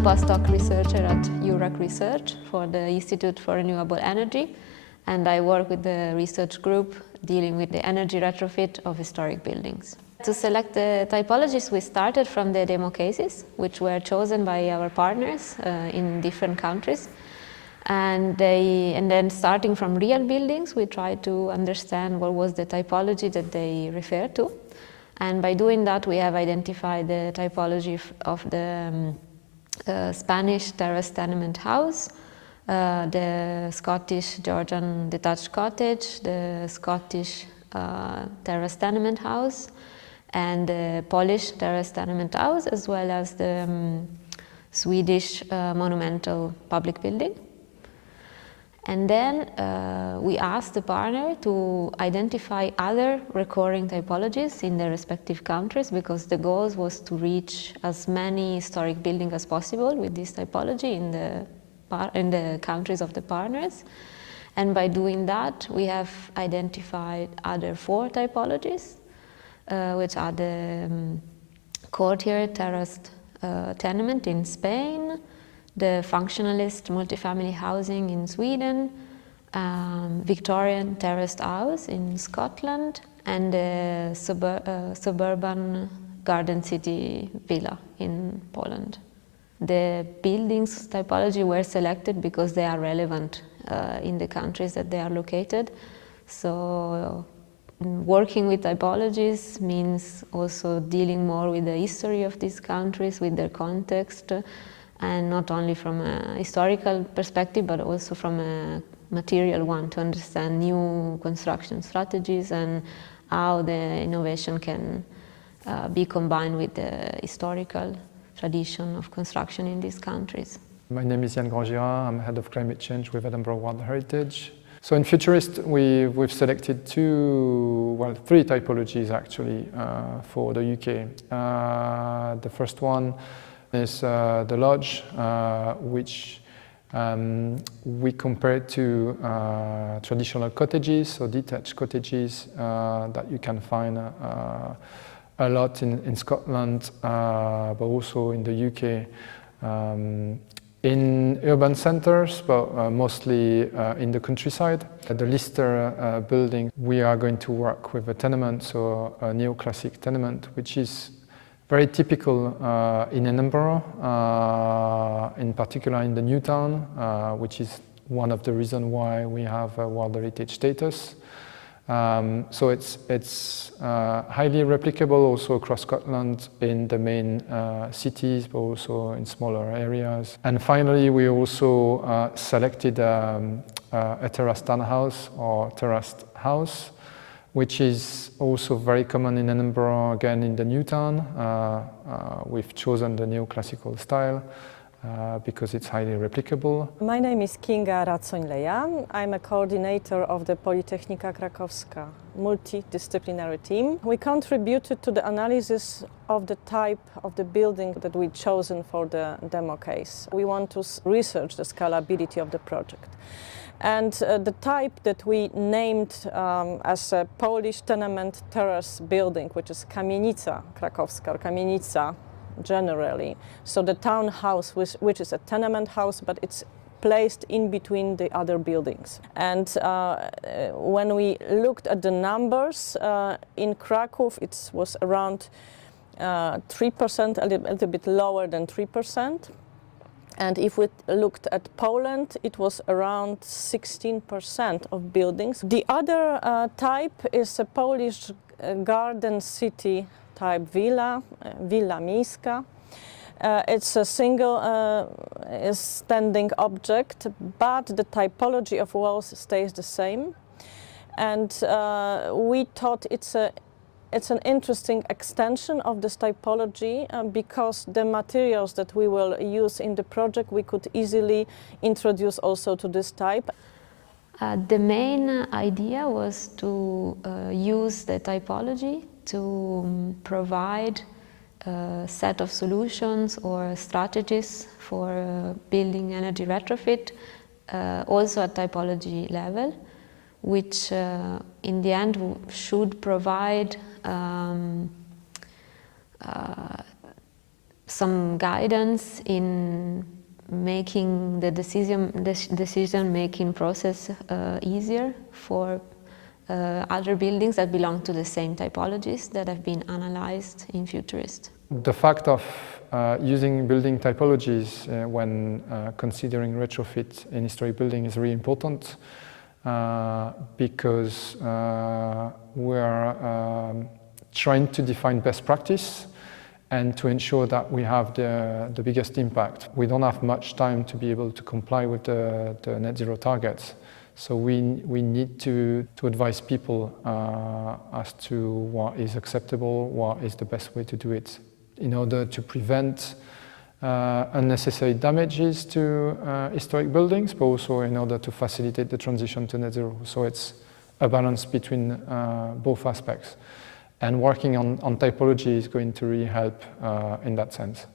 postdoc researcher at URAC Research for the Institute for Renewable Energy, and I work with the research group dealing with the energy retrofit of historic buildings. To select the typologies, we started from the demo cases, which were chosen by our partners in different countries. And then starting from real buildings, we tried to understand what was the typology that they referred to. And by doing that, we have identified the typology of the Spanish terrace tenement house, the Scottish Georgian detached cottage, the Scottish terrace tenement house, and the Polish terrace tenement house, as well as the Swedish monumental public building. And then we asked the partner to identify other recurring typologies in their respective countries, because the goal was to reach as many historic buildings as possible with this typology in the countries of the partners. And by doing that, we have identified other 4 typologies, which are the courtyard terraced tenement in Spain, the functionalist multifamily housing in Sweden, Victorian terraced house in Scotland, and the suburban garden city villa in Poland. The buildings typology were selected because they are relevant in the countries that they are located. So working with typologies means also dealing more with the history of these countries, with their context, and not only from a historical perspective, but also from a material one, to understand new construction strategies and how the innovation can be combined with the historical tradition of construction in these countries. My name is Yann Grangira. I'm head of climate change with Edinburgh World Heritage. So in FuturHist, we've selected 3 typologies actually for the UK. The first one is the lodge, which we compared to traditional cottages, so detached cottages that you can find a lot in Scotland, but also in the UK, in urban centres, but mostly in the countryside. At the Leicester building, we are going to work with a tenement, so a neoclassic tenement, which is very typical in Edinburgh, in particular in the New Town, which is one of the reasons why we have a World Heritage status. So it's highly replicable also across Scotland in the main cities, but also in smaller areas. And finally, we also selected a terraced townhouse or terraced house, which is also very common in Edinburgh, again in the New Town. We've chosen the neoclassical style because it's highly replicable. My name is Kinga Racoń-Leja. I'm a coordinator of the Politechnika Krakowska multidisciplinary team. We contributed to the analysis of the type of the building that we've chosen for the demo case. We want to research the scalability of the project. And the type that we named as a Polish tenement terrace building, which is Kamienica Krakowska, or Kamienica generally. So the townhouse, which is a tenement house, but it's placed in between the other buildings. And when we looked at the numbers, in Kraków it was around 3%, a little bit lower than 3%. And if we looked at Poland, it was around 16% of buildings. The other type is a Polish garden city type villa, villa miejska. It's a single standing object, but the typology of walls stays the same. And we thought it's an interesting extension of this typology because the materials that we will use in the project we could easily introduce also to this type. The main idea was to use the typology to provide a set of solutions or strategies for building energy retrofit, also at typology level, which in the end some guidance in making the decision-making process easier for other buildings that belong to the same typologies that have been analyzed in FuturHist. The fact of using building typologies when considering retrofit in historic building is really important because we're trying to define best practice and to ensure that we have the biggest impact. We don't have much time to be able to comply with the net zero targets. So we need to advise people as to what is acceptable, what is the best way to do it in order to prevent unnecessary damages to historic buildings, but also in order to facilitate the transition to net zero. So it's a balance between both aspects. And working on typology is going to really help in that sense.